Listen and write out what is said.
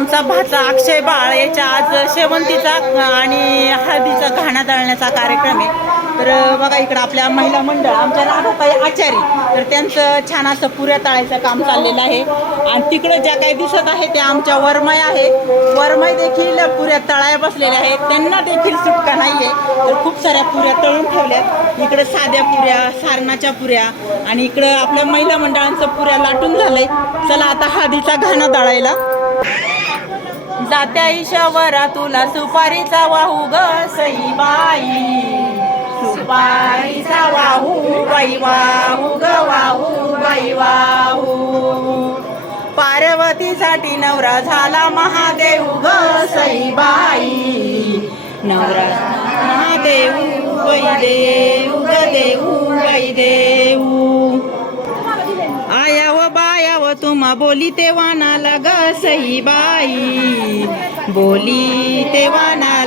आमचा भाचा अक्षय बाळ याच्या आज शेवंतीचा आणि हळदीचा घाणा दळण्याचा कार्यक्रम आहे. तर बघा इकडं आपल्या महिला मंडळ आमच्या राधाताई आचारी, तर त्यांचं छान असं पुऱ्या तळायचं काम चाललेलं आहे. आणि तिकडं ज्या काही दिसत आहे त्या आमच्या वरमाई आहे. वरमाई देखील पुऱ्या तळाया बसलेल्या आहेत, त्यांना देखील सुटका नाही आहे. तर खूप साऱ्या पुऱ्या तळून ठेवल्यात. इकडं साध्या पुऱ्या, सारणाच्या पुऱ्या आणि इकडं आपल्या महिला मंडळांचं पुऱ्या लाटून झालंय. चला आता हळदीचा घाणा दळायला जात्या ईशावरा तुला सुपारीचा वाहू ग सईबाई, सुपारीचा वाहू बाई वाहू ग वाहू बाई वाहू. पार्वतीसाठी नवरा झाला महादेव ग सईबाई, नवरा महादेव बाई देऊ ग देऊ बाई देऊ. आयाव बायाव तुम्हा बोली तेव्हा नाला ग सईबाई, बोली तेव्हा ना